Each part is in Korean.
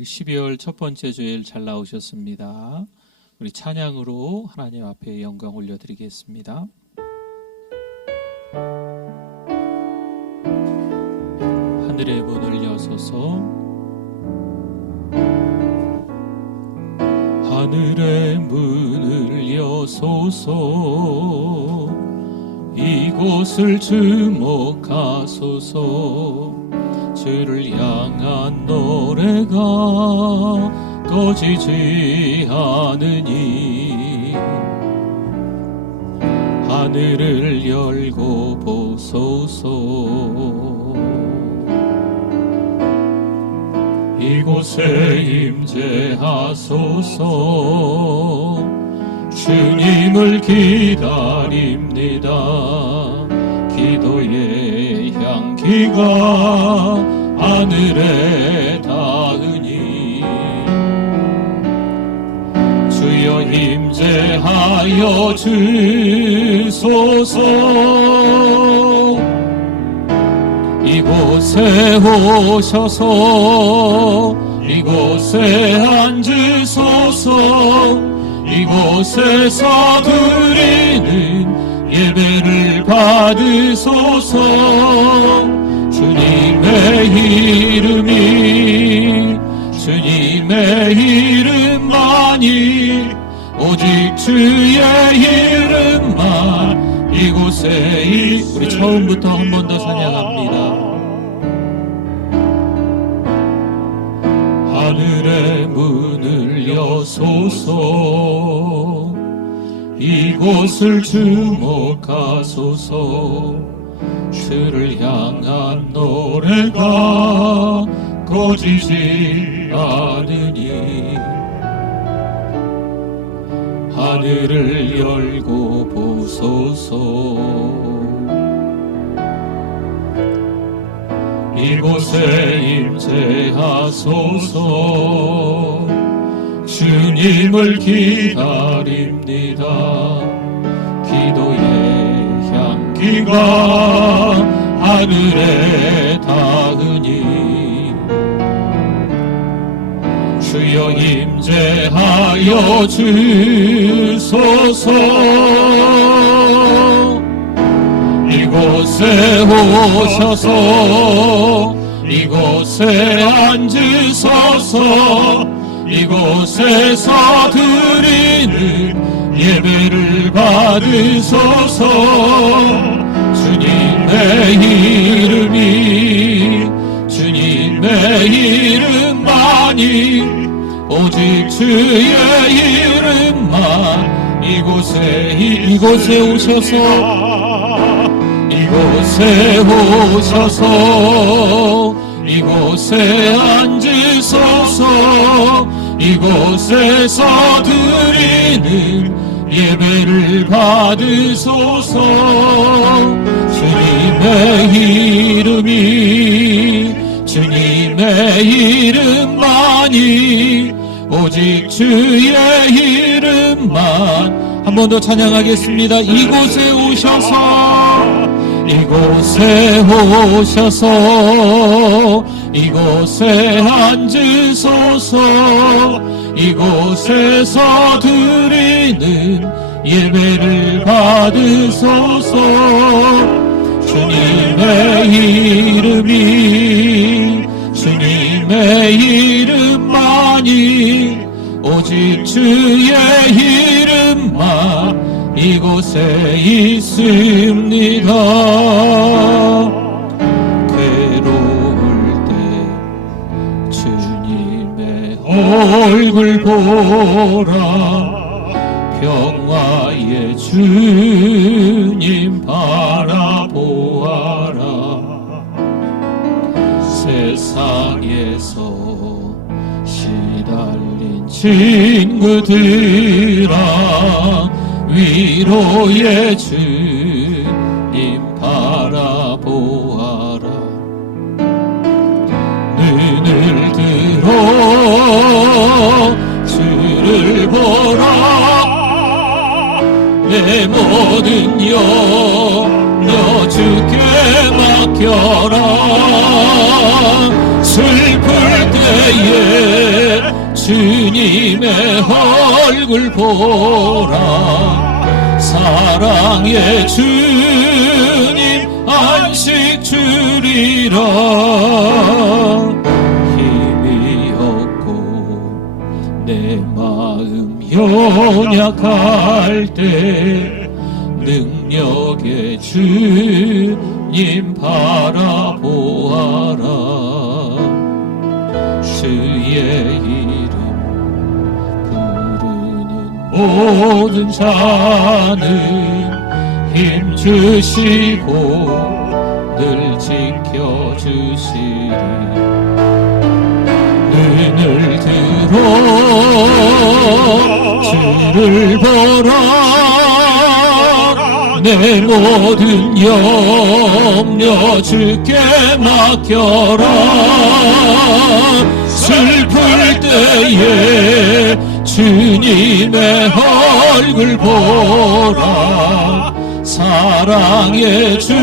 우리 12월 첫 번째 주일 잘 나오셨습니다. 우리 찬양으로 하나님 앞에 영광 올려드리겠습니다. 하늘의 문을 여소서, 하늘의 문을 여소서, 이곳을 주목하소서. 주를 향한 노래가 꺼지지 않으니 하늘을 열고 보소서. 이곳에 임재하소서. 주님을 기다립니다. 기도의 향기가 하늘에 닿으니 주여 임재하여 주소서. 이곳에 오셔서 이곳에 앉으소서. 이곳에서 드리는 예배를 받으소서. 주님의 주님의 이름만이, 오직 주의 이름만 이곳에 우리 처음부터 한 번 더 찬양합니다. 하늘의 문을 여소서. 이곳을 주목하소서. 주를 향한 노래가 꺼지지 않으니 하늘을 열고 보소서. 이곳에 임재하소서. 주님을 기다립니다. 기도의 향기가 하늘에 닿으니 주여 임재하여 주소서. 이곳에 오셔서 이곳에 앉으소서. 이곳에서 드리는 예배를 받으소서. 주님의 이름만이, 오직 주의 이름만 이곳에 오셔서 이곳에 앉으소서. 이곳에서 드리는 예배를 받으소서. 주님의 이름만이, 오직 주의 이름만. 한 번 더 찬양하겠습니다. 이곳에 오셔서 이곳에 앉으소서. 이곳에서 드리는 예배를 받으소서. 주님의 이름만이, 오직 주의 이름만 이곳에 있습니다. 괴로울 때 주님의 얼굴 보라. 평화의 주님 바라보아라. 세상에서 시달린 친구들아, 위로의 주님 바라보아라. 눈을 들어 주를 보라. 내 모든 영역 주께 맡겨 맡겨라. 슬플 때에 주님의 얼굴 보라. 사랑의 주님 안식 주리라. 힘이 없고 내 마음 연약할 때 능력의 주님 바라보아라. 주의 이름 부르는 모든 자는 힘주시고 늘 지켜주시리. 눈을 들어 주를 보라. 내 모든 염려 주께 맡겨라. 슬플 때에 주님의 얼굴 보라. 사랑의 주님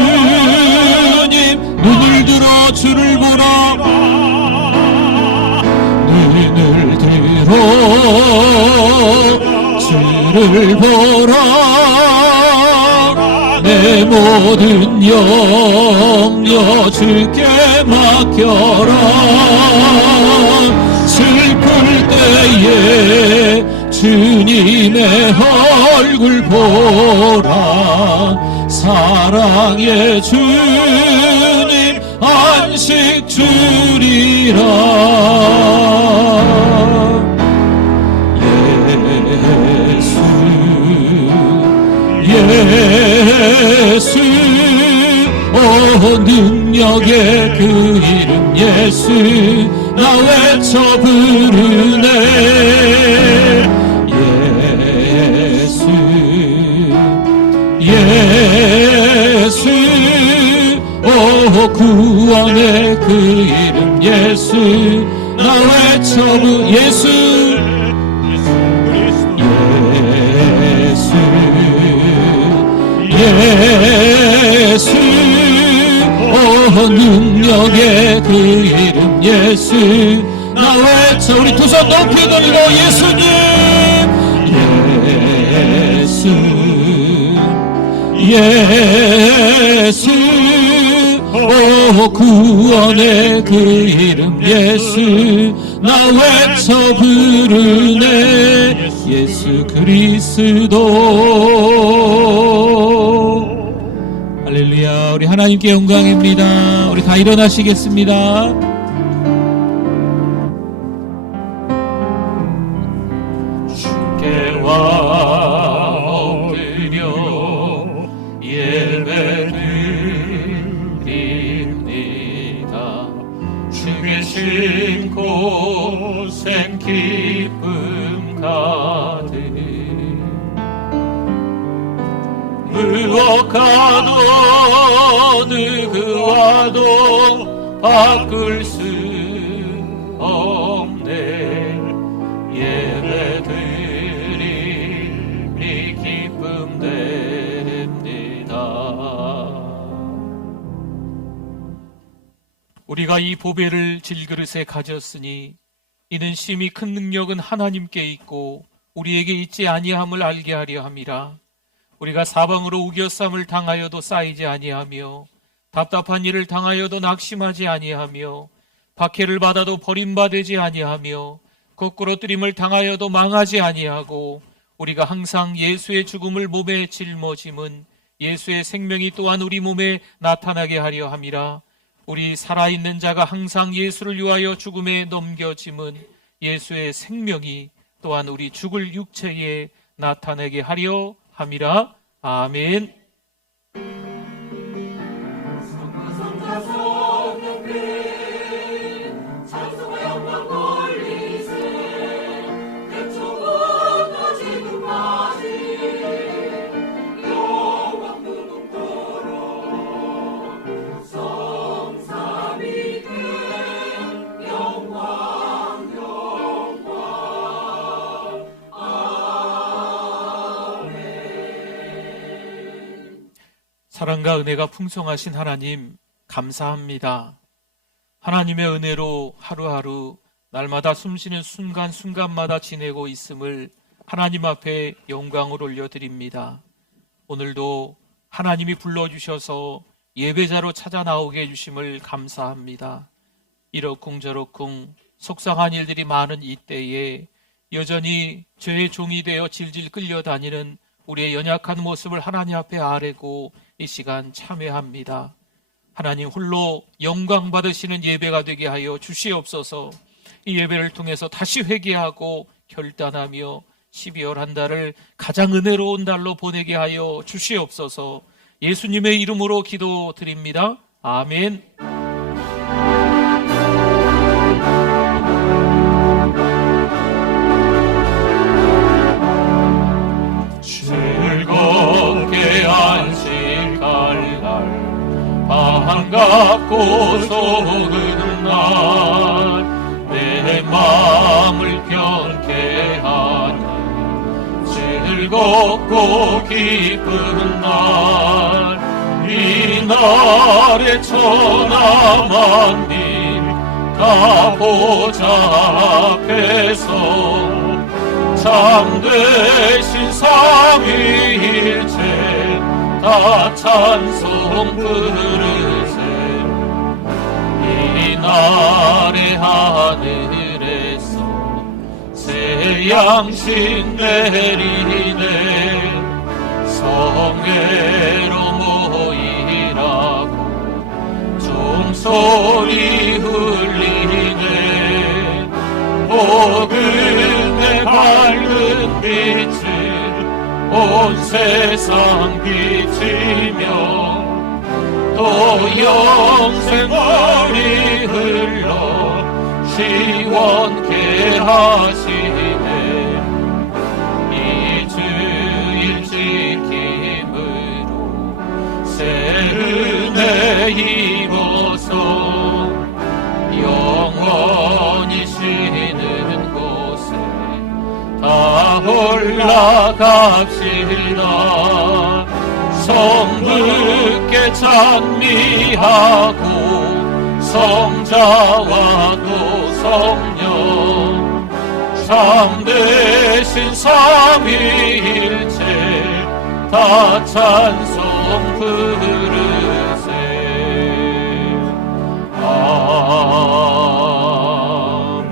눈을 들어 주를 보라. 눈을 들어 주를 보라. 내 모든 염려 주께 맡겨라. 슬플 때에 주님의 얼굴 보라. 사랑의 주님 안식 주리라. 예수, 오 능력의 그 이름 예수, 나 외쳐 부르네. 예수, 예수, 오 구원의 그 이름 예수, 나 외쳐 부르네. 예수, 예수, 오 능력의 그 이름 예수, 나 외쳐. 우리 두 손 높이 들고 예수님. 예수, 예수, 오 구원의 그 이름 예수, 나 외쳐 부르네. 예수 그리스도. 할렐루야. 우리 하나님께 영광입니다. 우리 다 일어나시겠습니다. 주께 엎드려 예배드립니다. 주 계신 곳엔 기쁨 가득. 무엇과도 누구와도 바꿀 수 없네. 예배드리니 기쁨 됩니다. 우리가 이 보배를 질그릇에 가졌으니 이는 심히 큰 능력은 하나님께 있고 우리에게 있지 아니함을 알게 하려 함이라. 우리가 사방으로 우겨쌈을 당하여도 쌓이지 아니하며 답답한 일을 당하여도 낙심하지 아니하며 박해를 받아도 버림받지 아니하며 거꾸로뜨림을 당하여도 망하지 아니하고 우리가 항상 예수의 죽음을 몸에 짊어짐은 예수의 생명이 또한 우리 몸에 나타나게 하려 함이라. 우리 살아있는 자가 항상 예수를 위하여 죽음에 넘겨짐은 예수의 생명이 또한 우리 죽을 육체에 나타나게 하려 함이라. 아멘. 사랑과 은혜가 풍성하신 하나님, 감사합니다. 하나님의 은혜로 하루하루 날마다 숨쉬는 순간순간마다 지내고 있음을 하나님 앞에 영광을 올려드립니다. 오늘도 하나님이 불러주셔서 예배자로 찾아 나오게 해주심을 감사합니다. 이러쿵저러쿵 속상한 일들이 많은 이때에 여전히 죄의 종이 되어 질질 끌려다니는 우리의 연약한 모습을 하나님 앞에 아뢰고 이 시간 참회합니다. 하나님 홀로 영광 받으시는 예배가 되게 하여 주시옵소서. 이 예배를 통해서 다시 회개하고 결단하며 12월 한 달을 가장 은혜로운 달로 보내게 하여 주시옵소서. 예수님의 이름으로 기도드립니다. 아멘. 즐겁게 안식할 날 반갑고 소그는 날 내 마음을 편케 하는 즐겁고 기쁜 날 이 날에 천하 만민 다 보좌 앞에서 참되신 삼위일체 다 찬송 부르세. 이 날의 하늘에서 새 양식 내리네. 성회로 모이라고 종소리 흘리네. 복음의 밝은 빛을 온 세상 비치며 또 영생 물이 흘러 시원케 하시네. 이 주일 지킴으로 새 은혜 입어서 영원히 쉬는 곳에 다 올라갑시다. 성부께 찬미하고 성자와도 성령 참되신 삼위일체 다 찬송 부르세.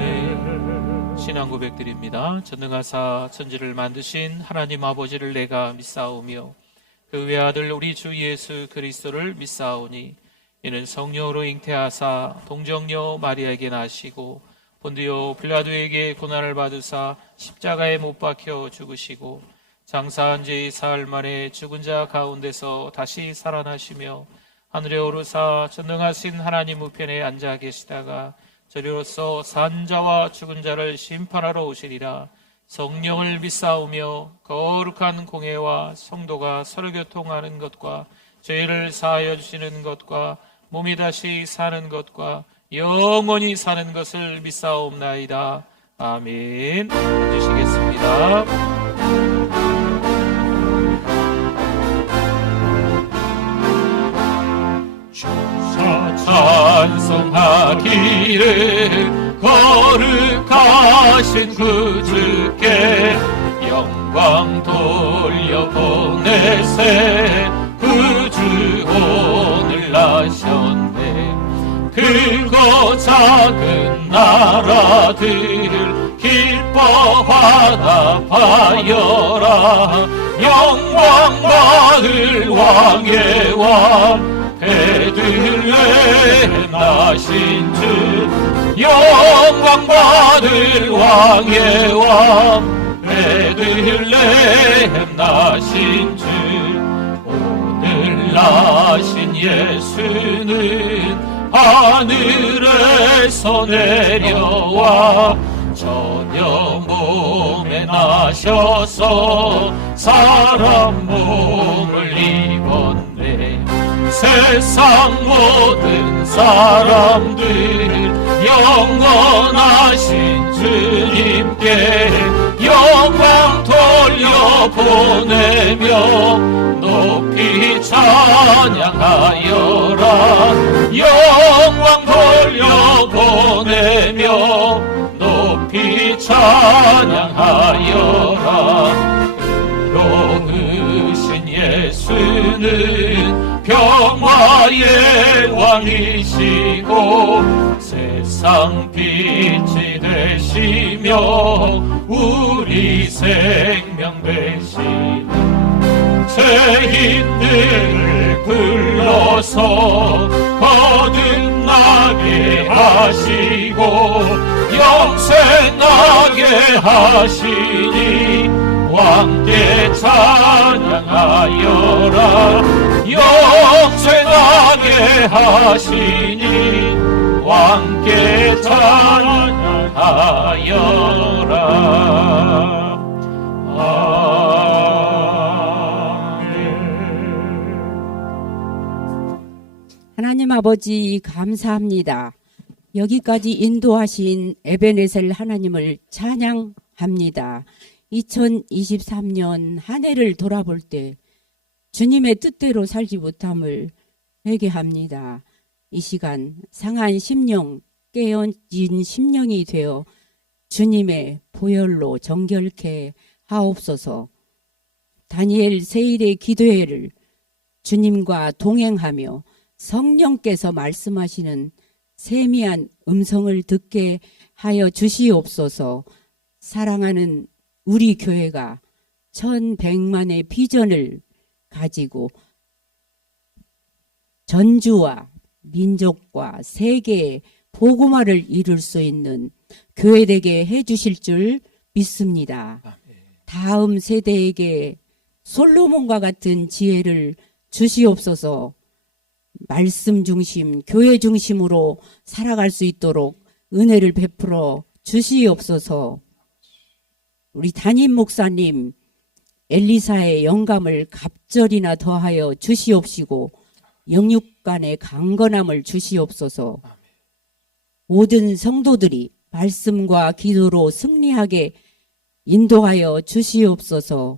아멘. 신앙 고백드립니다. 전능하사 천지를 만드신 하나님 아버지를 내가 믿사오며 그 외아들 우리 주 예수 그리스도를 믿사오니 이는 성령으로 잉태하사 동정녀 마리아에게 나시고 본디오 빌라도에게 고난을 받으사 십자가에 못 박혀 죽으시고 장사한 지 사흘 만에 죽은 자 가운데서 다시 살아나시며 하늘에 오르사 전능하신 하나님 우편에 앉아 계시다가 저리로서 산 자와 죽은 자를 심판하러 오시리라. 성령을 믿사오며 거룩한 공회와 성도가 서로 교통하는 것과 죄를 사하여 주시는 것과 몸이 다시 사는 것과 영원히 사는 것을 믿사옵나이다. 아멘. 앉으시겠습니다. 주사 찬송하기를 거룩하신 그 주께 영광 돌려보내세. 그 주 오늘 나셨네. 크고 작은 나라들 기뻐하다 파여라. 영광 받을 왕의 왕 베들레헴 나신 주. 영광 받을 왕의 왕 베들레헴 나신 주. 오늘 나신 예수는 하늘에서 내려와 저녁 몸에 나셔서 사람 몸을 입었네. 세상 모든 사람들 영원하신 주님께 영광 돌려보내며 높이 찬양하여라. 영광 돌려보내며 높이 찬양하여라. 의로우신 예수는 평화의 왕이시고 세상 빛이 되시며 우리 생명 되시는 죄인들을 불러서 거듭나게 하시고 영생하게 하시니 왕께 찬양하여라. 영생하게 하시니 왕께 찬양하여라. 하나님 아버지 감사합니다. 여기까지 인도하신 에베네셀 하나님을 찬양합니다. 2023년 한 해를 돌아볼 때 주님의 뜻대로 살지 못함을 회개합니다. 이 시간 상한 심령, 깨어진 심령이 되어 주님의 보혈로 정결케 하옵소서. 다니엘 세일의 기도회를 주님과 동행하며 성령께서 말씀하시는 세미한 음성을 듣게 하여 주시옵소서. 사랑하는 우리 교회가 1100만의 비전을 가지고 전주와 민족과 세계의 복음화를 이룰 수 있는 교회 되게 해주실 줄 믿습니다. 다음 세대에게 솔로몬과 같은 지혜를 주시옵소서. 말씀 중심, 교회 중심으로 살아갈 수 있도록 은혜를 베풀어 주시옵소서. 우리 담임 목사님 엘리사의 영감을 갑절이나 더하여 주시옵시고 영육간의 강건함을 주시옵소서. 모든 성도들이 말씀과 기도로 승리하게 인도하여 주시옵소서.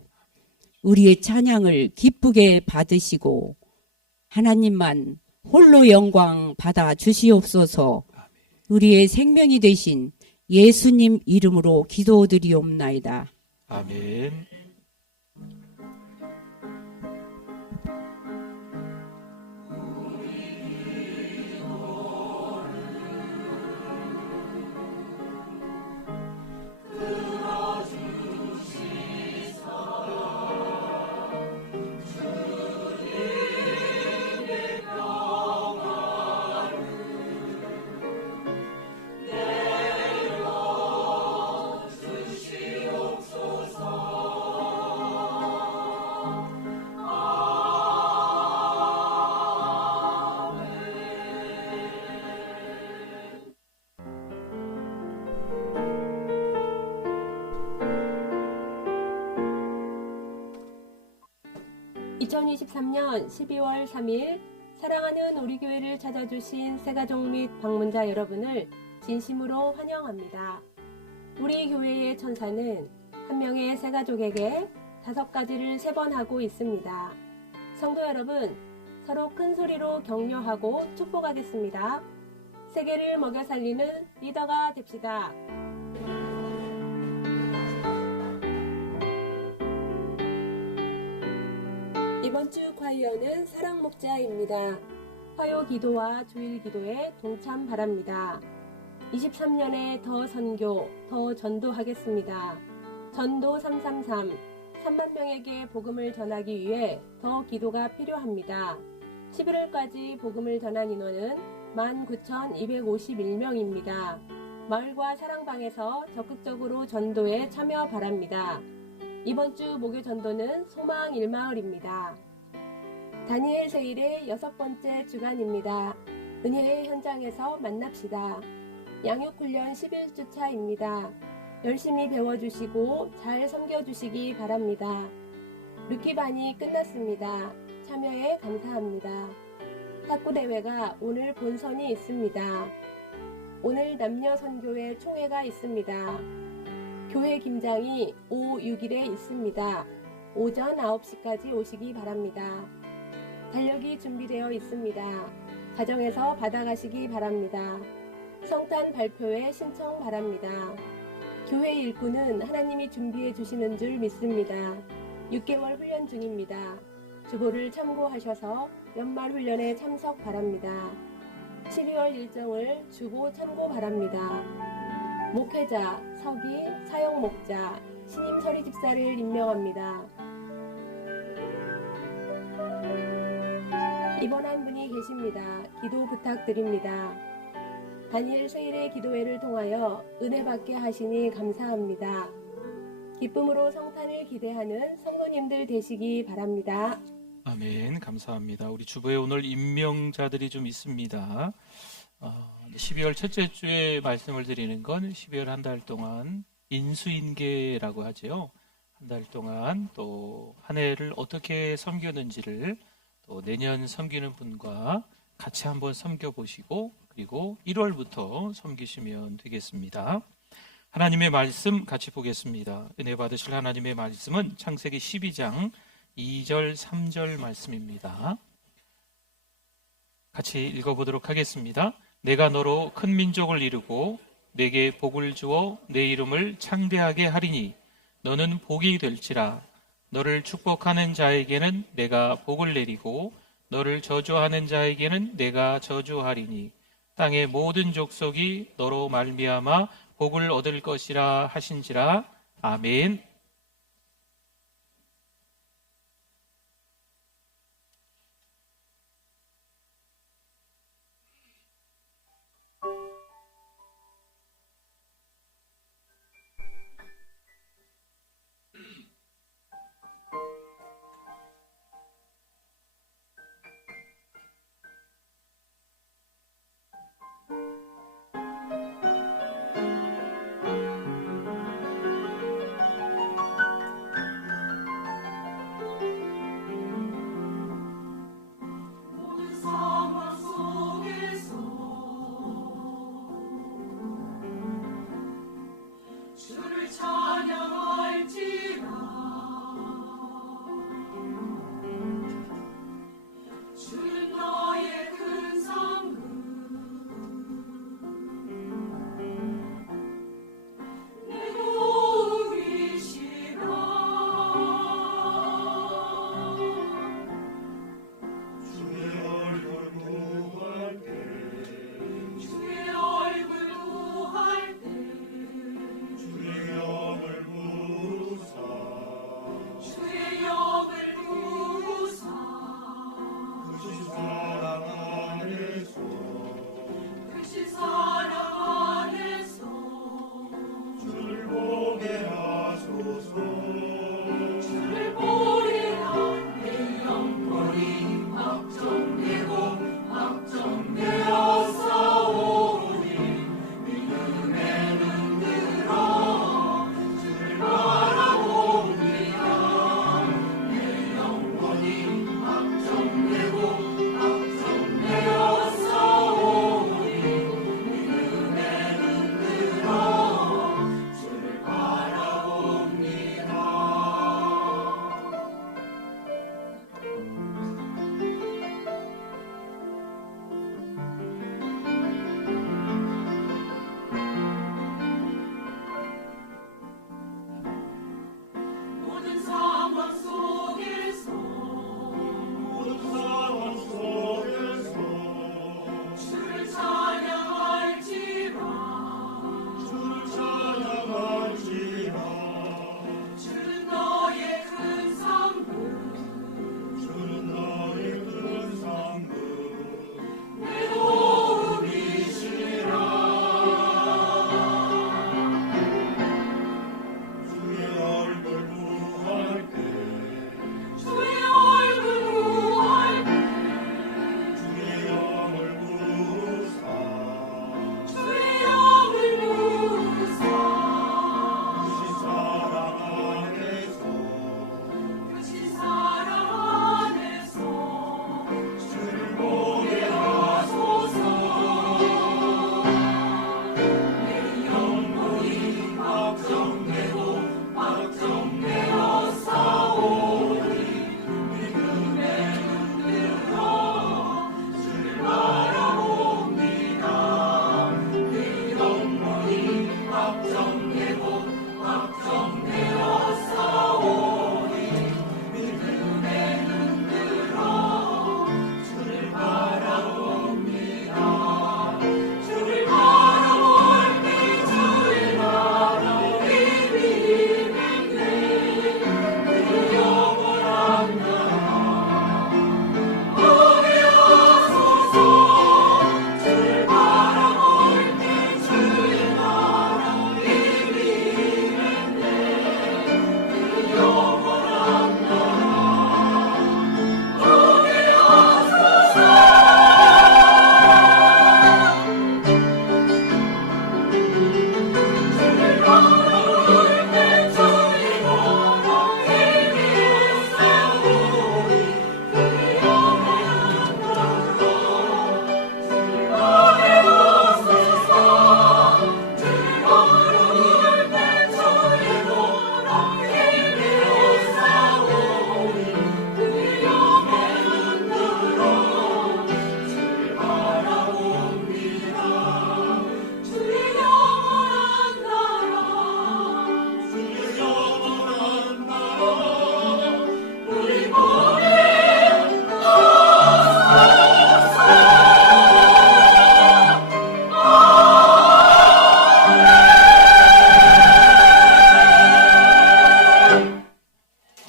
우리의 찬양을 기쁘게 받으시고 하나님만 홀로 영광 받아 주시옵소서. 우리의 생명이 되신 예수님 이름으로 기도드리옵나이다. 아멘. (2023년 12월 3일) 사랑하는 우리 교회를 찾아주신 새가족 및 방문자 여러분을 진심으로 환영합니다. 우리 교회의 천사는 한 명의 새가족에게 5가지를 3번 하고 있습니다. 성도 여러분, 서로 큰 소리로 격려하고 축복하겠습니다. 세계를 먹여 살리는 리더가 됩시다. 이번 주 콰이어는 사랑 목자입니다. 화요 기도와 주일 기도에 동참 바랍니다. 23년에 더 선교, 더 전도하겠습니다. 전도 333, 3만 명에게 복음을 전하기 위해 더 기도가 필요합니다. 11월까지 복음을 전한 인원은 19,251명입니다. 마을과 사랑방에서 적극적으로 전도에 참여 바랍니다. 이번 주 목요 전도는 소망 1마을입니다. 다니엘 세일의 6번째 주간입니다. 은혜의 현장에서 만납시다. 양육훈련 11주 차입니다. 열심히 배워주시고 잘 섬겨주시기 바랍니다. 르키반이 끝났습니다. 참여에 감사합니다. 탁구대회가 오늘 본선이 있습니다. 오늘 남녀 선교회 총회가 있습니다. 교회 김장이 5, 6일에 있습니다. 오전 9시까지 오시기 바랍니다. 달력이 준비되어 있습니다. 가정에서 받아가시기 바랍니다. 성탄 발표회 신청 바랍니다. 교회 일꾼은 하나님이 준비해 주시는 줄 믿습니다. 6개월 훈련 중입니다. 주보를 참고하셔서 연말 훈련에 참석 바랍니다. 12월 일정을 주보 참고 바랍니다. 목회자, 서기, 사역 목자, 신임 서리 집사를 임명합니다. 입원한 분이 계십니다. 기도 부탁드립니다. 다니엘 세일의 기도회를 통하여 은혜 받게 하시니 감사합니다. 기쁨으로 성탄을 기대하는 성도님들 되시기 바랍니다. 아멘. 감사합니다. 우리 주보에 오늘 임명자들이 좀 있습니다. 12월 첫째 주에 말씀을 드리는 건 12월 한 달 동안 인수인계라고 하죠. 한 달 동안 또 한 해를 어떻게 섬겼는지를 또 내년 섬기는 분과 같이 한번 섬겨보시고 그리고 1월부터 섬기시면 되겠습니다. 하나님의 말씀 같이 보겠습니다. 은혜 받으실 하나님의 말씀은 창세기 12장 2절 3절 말씀입니다. 같이 읽어보도록 하겠습니다. 내가 너로 큰 민족을 이루고 내게 복을 주어 내 이름을 창대하게 하리니 너는 복이 될지라. 너를 축복하는 자에게는 내가 복을 내리고 너를 저주하는 자에게는 내가 저주하리니 땅의 모든 족속이 너로 말미암아 복을 얻을 것이라 하신지라. 아멘.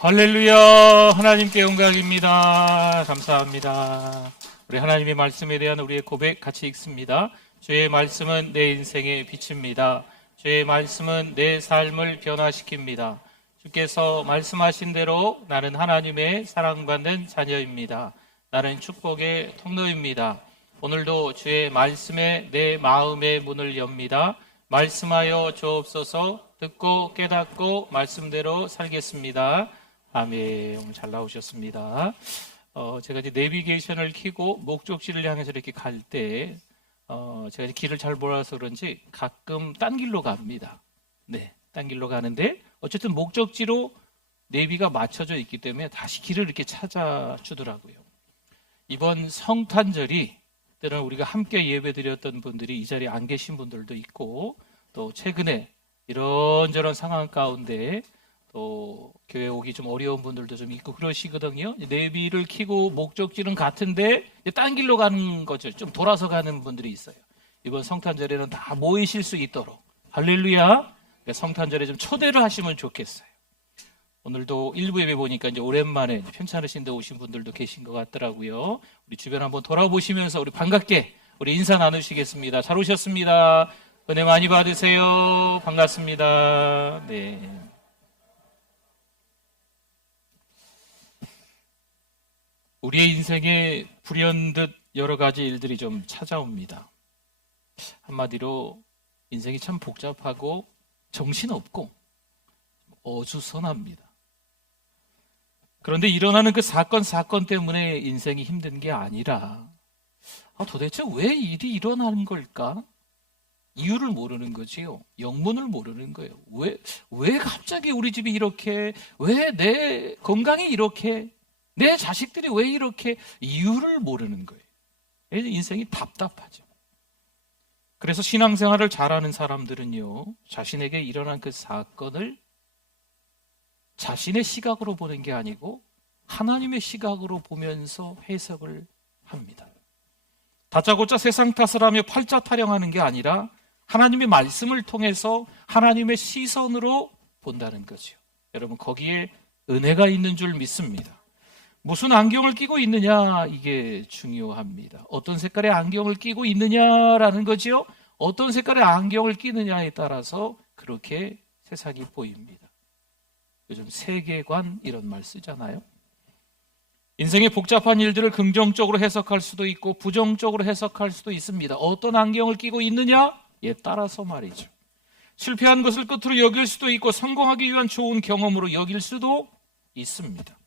할렐루야. 하나님께 영광입니다. 감사합니다. 우리 하나님의 말씀에 대한 우리의 고백 같이 읽습니다. 주의 말씀은 내 인생의 빛입니다. 주의 말씀은 내 삶을 변화시킵니다. 주께서 말씀하신 대로 나는 하나님의 사랑받는 자녀입니다. 나는 축복의 통로입니다. 오늘도 주의 말씀에 내 마음의 문을 엽니다. 말씀하여 주옵소서. 듣고 깨닫고 말씀대로 살겠습니다. 아멘. 오늘 잘 나오셨습니다. 제가 이제 내비게이션을 켜고 목적지를 향해서 이렇게 갈 때, 제가 이제 길을 잘 몰라서 그런지 가끔 딴 길로 갑니다. 네, 딴 길로 가는데, 어쨌든 목적지로 내비가 맞춰져 있기 때문에 다시 길을 이렇게 찾아주더라고요. 이번 성탄절이, 때는 우리가 함께 예배드렸던 분들이 이 자리에 안 계신 분들도 있고, 또 최근에 이런저런 상황 가운데 또 교회 오기 좀 어려운 분들도 좀 있고 그러시거든요. 내비를 켜고 목적지는 같은데 딴 길로 가는 거죠. 좀 돌아서 가는 분들이 있어요. 이번 성탄절에는 다 모이실 수 있도록 할렐루야. 성탄절에 좀 초대를 하시면 좋겠어요. 오늘도 일부 예배 보니까 이제 오랜만에 편찮으신 데 오신 분들도 계신 것 같더라고요. 우리 주변 한번 돌아보시면서 우리 반갑게 우리 인사 나누시겠습니다. 잘 오셨습니다. 은혜 많이 받으세요. 반갑습니다. 네. 우리의 인생에 불현듯 여러 가지 일들이 좀 찾아옵니다. 한마디로 인생이 참 복잡하고 정신없고 어수선합니다. 그런데 일어나는 그 사건 때문에 인생이 힘든 게 아니라 도대체 왜 일이 일어나는 걸까? 이유를 모르는 거지요. 영문을 모르는 거예요. 왜 갑자기 우리 집이 이렇게, 왜 내 건강이 이렇게, 내 자식들이 왜 이렇게, 이유를 모르는 거예요. 인생이 답답하죠. 그래서 신앙생활을 잘하는 사람들은요, 자신에게 일어난 그 사건을 자신의 시각으로 보는 게 아니고 하나님의 시각으로 보면서 해석을 합니다. 다짜고짜 세상 탓을 하며 팔자 타령하는 게 아니라 하나님의 말씀을 통해서 하나님의 시선으로 본다는 거죠. 여러분, 거기에 은혜가 있는 줄 믿습니다. 무슨 안경을 끼고 있느냐, 이게 중요합니다. 어떤 색깔의 안경을 끼고 있느냐라는 거지요. 어떤 색깔의 안경을 끼느냐에 따라서 그렇게 세상이 보입니다. 요즘 세계관 이런 말 쓰잖아요. 인생의 복잡한 일들을 긍정적으로 해석할 수도 있고 부정적으로 해석할 수도 있습니다. 어떤 안경을 끼고 있느냐에 따라서 말이죠. 실패한 것을 끝으로 여길 수도 있고 성공하기 위한 좋은 경험으로 여길 수도 있습니다.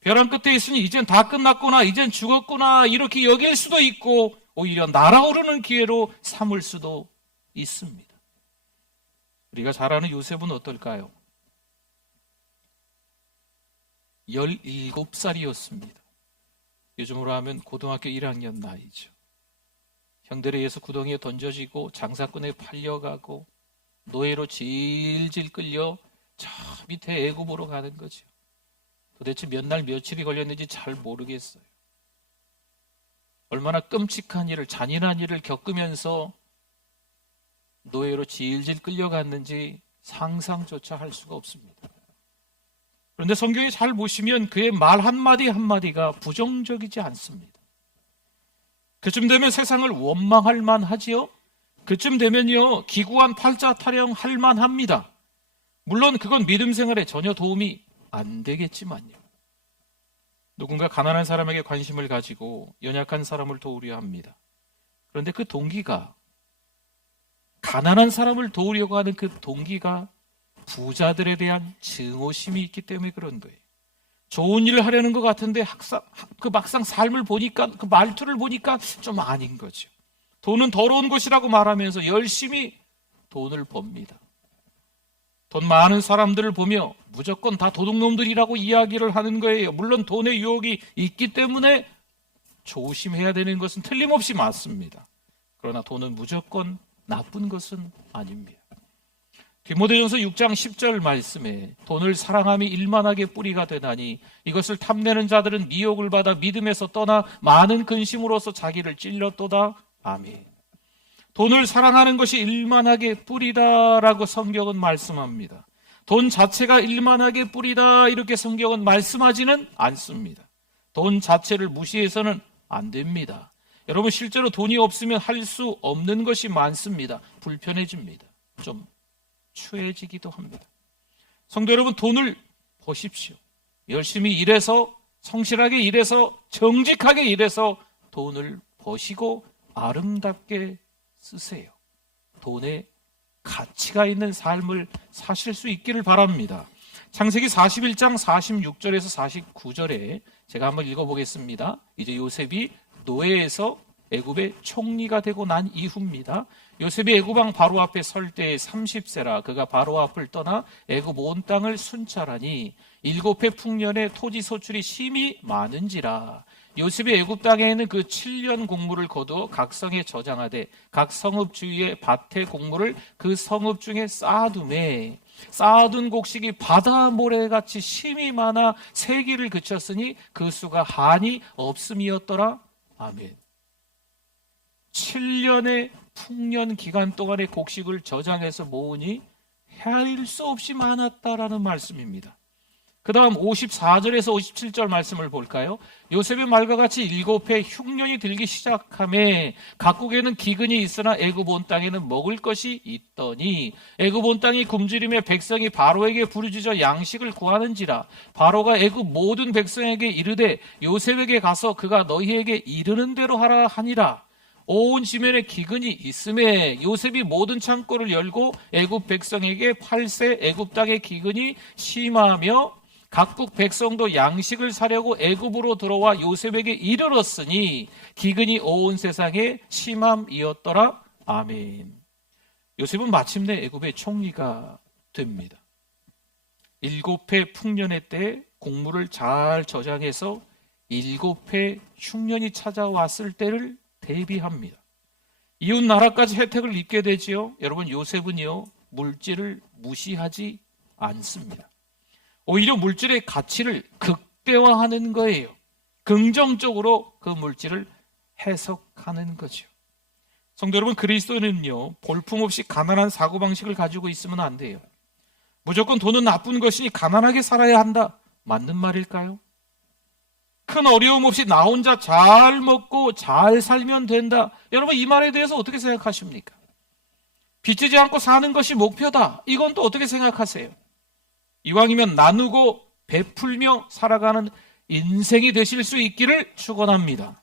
벼랑 끝에 있으니 이젠 다 끝났구나, 이젠 죽었구나 이렇게 여길 수도 있고 오히려 날아오르는 기회로 삼을 수도 있습니다. 우리가 잘 아는 요셉은 어떨까요? 17살이었습니다. 요즘으로 하면 고등학교 1학년 나이죠. 형들에 의해서 구덩이에 던져지고 장사꾼에 팔려가고 노예로 질질 끌려 저 밑에 애굽으로 가는 거죠. 도대체 몇 날 며칠이 걸렸는지 잘 모르겠어요. 얼마나 끔찍한 일을, 잔인한 일을 겪으면서 노예로 질질 끌려갔는지 상상조차 할 수가 없습니다. 그런데 성경에 잘 보시면 그의 말 한마디 한마디가 부정적이지 않습니다. 그쯤 되면 세상을 원망할 만하지요. 그쯤 되면요, 기구한 팔자 타령할 만합니다. 물론 그건 믿음 생활에 전혀 도움이 안 되겠지만요. 누군가 가난한 사람에게 관심을 가지고 연약한 사람을 도우려 합니다. 그런데 그 동기가, 가난한 사람을 도우려고 하는 그 동기가 부자들에 대한 증오심이 있기 때문에 그런 거예요. 좋은 일을 하려는 것 같은데 막상 삶을 보니까, 그 말투를 보니까 좀 아닌 거죠. 돈은 더러운 것이라고 말하면서 열심히 돈을 법니다. 돈 많은 사람들을 보며 무조건 다 도둑놈들이라고 이야기를 하는 거예요. 물론 돈의 유혹이 있기 때문에 조심해야 되는 것은 틀림없이 맞습니다. 그러나 돈은 무조건 나쁜 것은 아닙니다. 디모데전서 6장 10절 말씀에 돈을 사랑함이 일만하게 뿌리가 되나니 이것을 탐내는 자들은 미혹을 받아 믿음에서 떠나 많은 근심으로서 자기를 찔렀도다. 아멘. 돈을 사랑하는 것이 일만하게 뿌리다라고 성경은 말씀합니다. 돈 자체가 일만하게 뿌리다 이렇게 성경은 말씀하지는 않습니다. 돈 자체를 무시해서는 안 됩니다. 여러분 실제로 돈이 없으면 할 수 없는 것이 많습니다. 불편해집니다. 좀 추해지기도 합니다. 성도 여러분, 돈을 버십시오. 열심히 일해서, 성실하게 일해서, 정직하게 일해서 돈을 버시고 아름답게 쓰세요. 돈에 가치가 있는 삶을 사실 수 있기를 바랍니다. 창세기 41장 46절에서 49절에 제가 한번 읽어보겠습니다. 이제 요셉이 노예에서 애굽의 총리가 되고 난 이후입니다. 요셉이 애굽 왕 바로 앞에 설 때에 30세라 그가 바로 앞을 떠나 애굽 온 땅을 순찰하니 7해 풍년에 토지 소출이 심히 많은지라. 요셉이 애굽 땅에는 그 7년 곡물을 거두어 각 성에 저장하되 각 성읍 주위에 밭의 곡물을 그 성읍 중에 쌓아두매 쌓아둔 곡식이 바다 모래같이 심히 많아 세기를 그쳤으니 그 수가 한이 없음이었더라. 아멘. 7년의 풍년 기간 동안의 곡식을 저장해서 모으니 헤아릴 수 없이 많았다라는 말씀입니다. 그 다음 54절에서 57절 말씀을 볼까요? 요셉의 말과 같이 7해 흉년이 들기 시작하매 각국에는 기근이 있으나 애굽 온 땅에는 먹을 것이 있더니 애굽 온 땅이 굶주림에 백성이 바로에게 부르짖어 양식을 구하는지라. 바로가 애굽 모든 백성에게 이르되 요셉에게 가서 그가 너희에게 이르는 대로 하라 하니라. 온 지면에 기근이 있음에 요셉이 모든 창고를 열고 애굽 백성에게 팔세 애굽 땅의 기근이 심하며 각국 백성도 양식을 사려고 애굽으로 들어와 요셉에게 이르렀으니 기근이 온 세상에 심함이었더라. 아멘. 요셉은 마침내 애굽의 총리가 됩니다. 7해 풍년의 때 곡물을 잘 저장해서 7해 흉년이 찾아왔을 때를 대비합니다. 이웃 나라까지 혜택을 입게 되지요. 여러분 요셉은요 물질을 무시하지 않습니다. 오히려 물질의 가치를 극대화하는 거예요. 긍정적으로 그 물질을 해석하는 거죠. 성도 여러분, 그리스도인은요 볼품없이 가난한 사고방식을 가지고 있으면 안 돼요. 무조건 돈은 나쁜 것이니 가난하게 살아야 한다. 맞는 말일까요? 큰 어려움 없이 나 혼자 잘 먹고 잘 살면 된다. 여러분 이 말에 대해서 어떻게 생각하십니까? 빚지지 않고 사는 것이 목표다. 이건 또 어떻게 생각하세요? 이왕이면 나누고 베풀며 살아가는 인생이 되실 수 있기를 축원합니다.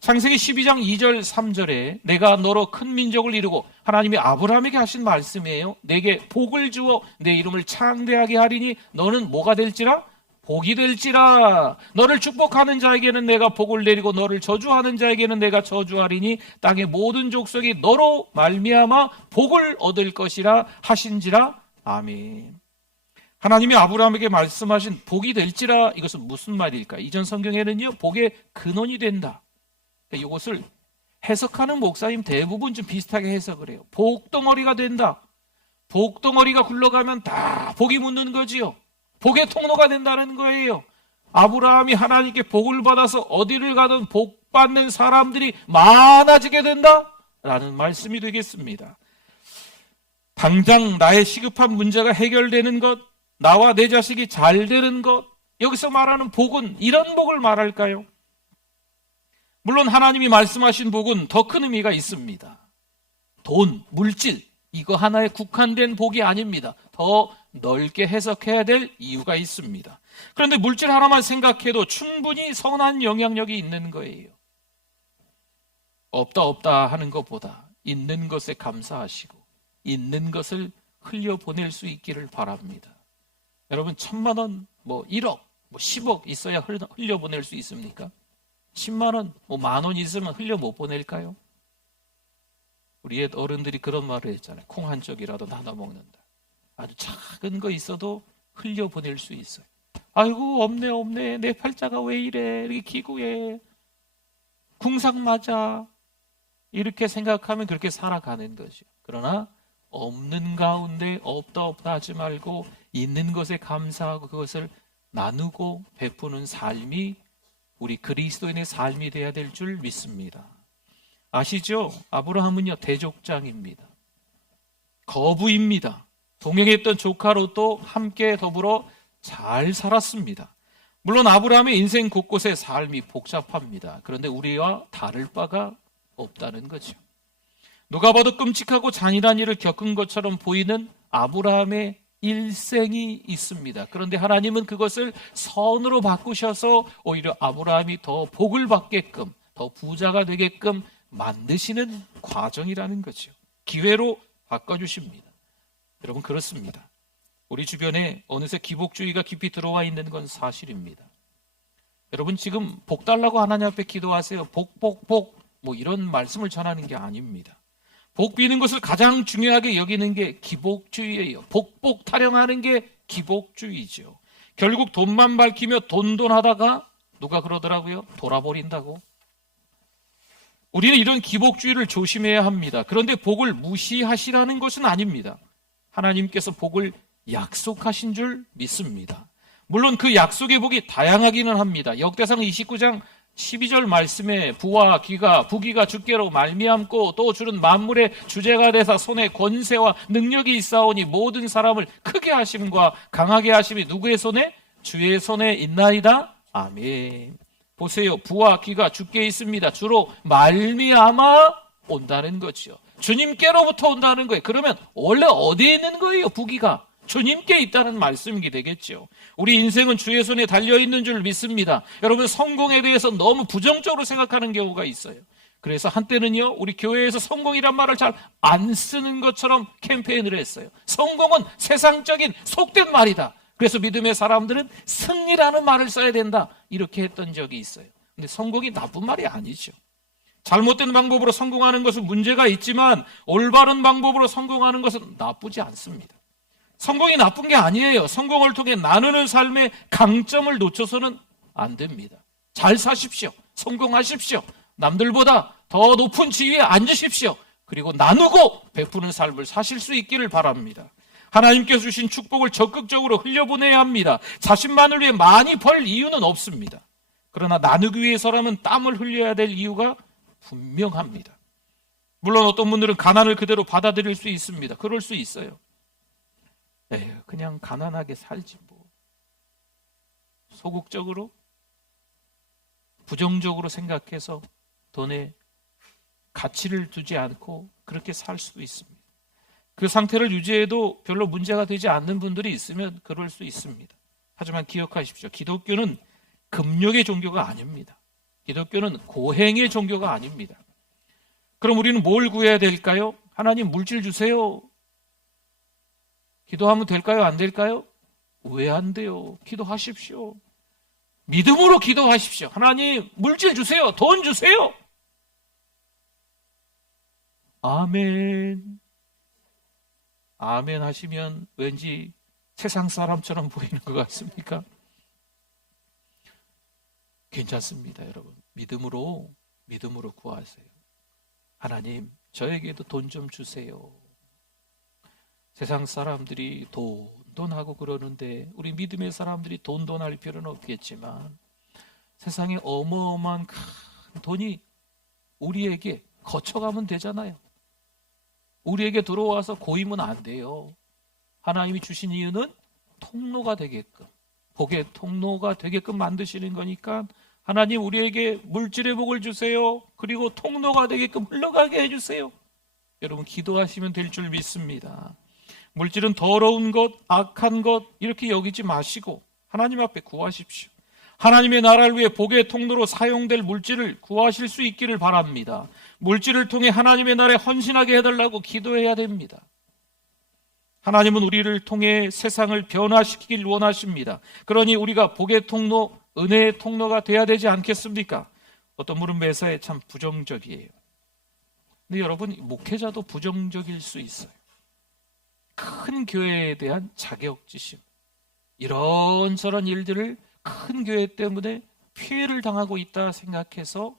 창세기 12장 2절 3절에 내가 너로 큰 민족을 이루고 하나님이 아브라함에게 하신 말씀이에요. 내게 복을 주어 내 이름을 창대하게 하리니 너는 뭐가 될지라? 복이 될지라. 너를 축복하는 자에게는 내가 복을 내리고 너를 저주하는 자에게는 내가 저주하리니 땅의 모든 족속이 너로 말미암아 복을 얻을 것이라 하신지라. 아멘. 하나님이 아브라함에게 말씀하신 복이 될지라, 이것은 무슨 말일까? 이전 성경에는요 복의 근원이 된다. 그러니까 이것을 해석하는 목사님 대부분 좀 비슷하게 해석을 해요. 복덩어리가 된다. 복덩어리가 굴러가면 다 복이 묻는 거지요. 복의 통로가 된다는 거예요. 아브라함이 하나님께 복을 받아서 어디를 가든 복 받는 사람들이 많아지게 된다라는 말씀이 되겠습니다. 당장 나의 시급한 문제가 해결되는 것, 나와 내 자식이 잘 되는 것, 여기서 말하는 복은 이런 복을 말할까요? 물론 하나님이 말씀하신 복은 더 큰 의미가 있습니다. 돈, 물질, 이거 하나에 국한된 복이 아닙니다. 더 넓게 해석해야 될 이유가 있습니다. 그런데 물질 하나만 생각해도 충분히 선한 영향력이 있는 거예요. 없다 하는 것보다 있는 것에 감사하시고 있는 것을 흘려보낼 수 있기를 바랍니다. 여러분 1,000만 원, 1억, 10억 있어야 흘려보낼 수 있습니까? 10만 원, 10,000원 있으면 흘려 못 보낼까요? 우리 옛 어른들이 그런 말을 했잖아요. 콩 한 쪽이라도 나눠 먹는다. 아주 작은 거 있어도 흘려보낼 수 있어요. 아이고 없네 내 팔자가 왜 이래 이렇게 기구해 궁상 맞아 이렇게 생각하면 그렇게 살아가는 거죠. 그러나 없는 가운데 없다 하지 말고 있는 것에 감사하고 그것을 나누고 베푸는 삶이 우리 그리스도인의 삶이 되어야 될 줄 믿습니다. 아시죠? 아브라함은요 대족장입니다. 거부입니다. 동행했던 조카로도 함께 더불어 잘 살았습니다. 물론 아브라함의 인생 곳곳에 삶이 복잡합니다. 그런데 우리와 다를 바가 없다는 거죠. 누가 봐도 끔찍하고 잔인한 일을 겪은 것처럼 보이는 아브라함의 일생이 있습니다. 그런데 하나님은 그것을 선으로 바꾸셔서 오히려 아브라함이 더 복을 받게끔, 더 부자가 되게끔 만드시는 과정이라는 거죠. 기회로 바꿔주십니다. 여러분, 그렇습니다. 우리 주변에 어느새 기복주의가 깊이 들어와 있는 건 사실입니다. 여러분, 지금 복 달라고 하나님 앞에 기도하세요. 복, 뭐 이런 말씀을 전하는 게 아닙니다. 복 비는 것을 가장 중요하게 여기는 게 기복주의예요. 복복 타령하는 게 기복주의죠. 결국 돈만 밝히며 돈하다가 누가 그러더라고요? 돌아버린다고. 우리는 이런 기복주의를 조심해야 합니다. 그런데 복을 무시하시라는 것은 아닙니다. 하나님께서 복을 약속하신 줄 믿습니다. 물론 그 약속의 복이 다양하기는 합니다. 역대상 29장 12절 말씀에 부와 기가 부기가 주께로 말미암고 또 주는 만물의 주제가 되사 손에 권세와 능력이 있사오니 모든 사람을 크게 하심과 강하게 하심이 누구의 손에? 주의 손에 있나이다. 아멘. 보세요. 부와 기가 주께 있습니다. 주로 말미암아 온다는 거죠. 주님께로부터 온다는 거예요. 그러면 원래 어디에 있는 거예요? 부기가 주님께 있다는 말씀이 되겠죠. 우리 인생은 주의 손에 달려있는 줄 믿습니다. 여러분, 성공에 대해서 너무 부정적으로 생각하는 경우가 있어요. 그래서 한때는요, 우리 교회에서 성공이란 말을 잘 안 쓰는 것처럼 캠페인을 했어요. 성공은 세상적인 속된 말이다. 그래서 믿음의 사람들은 승리라는 말을 써야 된다. 이렇게 했던 적이 있어요. 근데 성공이 나쁜 말이 아니죠. 잘못된 방법으로 성공하는 것은 문제가 있지만 올바른 방법으로 성공하는 것은 나쁘지 않습니다. 성공이 나쁜 게 아니에요. 성공을 통해 나누는 삶의 강점을 놓쳐서는 안 됩니다. 잘 사십시오. 성공하십시오. 남들보다 더 높은 지위에 앉으십시오. 그리고 나누고 베푸는 삶을 사실 수 있기를 바랍니다. 하나님께서 주신 축복을 적극적으로 흘려보내야 합니다. 자신만을 위해 많이 벌 이유는 없습니다. 그러나 나누기 위해서라면 땀을 흘려야 될 이유가 분명합니다. 물론 어떤 분들은 가난을 그대로 받아들일 수 있습니다. 그럴 수 있어요. 그냥 가난하게 살지 뭐. 소극적으로 부정적으로 생각해서 돈에 가치를 두지 않고 그렇게 살 수도 있습니다. 그 상태를 유지해도 별로 문제가 되지 않는 분들이 있으면 그럴 수 있습니다. 하지만 기억하십시오. 기독교는 금욕의 종교가 아닙니다. 기독교는 고행의 종교가 아닙니다. 그럼 우리는 뭘 구해야 될까요? 하나님 물질 주세요. 기도하면 될까요? 안 될까요? 왜 안 돼요? 기도하십시오. 믿음으로 기도하십시오. 하나님 물질 주세요. 돈 주세요. 아멘. 아멘 하시면 왠지 세상 사람처럼 보이는 것 같습니까? 괜찮습니다, 여러분. 믿음으로 구하세요. 하나님, 저에게도 돈 좀 주세요. 세상 사람들이 돈 하고 그러는데 우리 믿음의 사람들이 돈 할 필요는 없겠지만 세상에 어마어마한 큰 돈이 우리에게 거쳐가면 되잖아요. 우리에게 들어와서 고이면 안 돼요. 하나님이 주신 이유는 통로가 되게끔, 복의 통로가 되게끔 만드시는 거니까 하나님 우리에게 물질의 복을 주세요. 그리고 통로가 되게끔 흘러가게 해주세요. 여러분 기도하시면 될 줄 믿습니다. 물질은 더러운 것, 악한 것 이렇게 여기지 마시고 하나님 앞에 구하십시오. 하나님의 나라를 위해 복의 통로로 사용될 물질을 구하실 수 있기를 바랍니다. 물질을 통해 하나님의 나라에 헌신하게 해달라고 기도해야 됩니다. 하나님은 우리를 통해 세상을 변화시키길 원하십니다. 그러니 우리가 복의 통로, 은혜의 통로가 돼야 되지 않겠습니까? 어떤 분은 매사에 참 부정적이에요. 근데 여러분, 목회자도 부정적일 수 있어요. 큰 교회에 대한 자격지심, 이런저런 일들을 큰 교회 때문에 피해를 당하고 있다 생각해서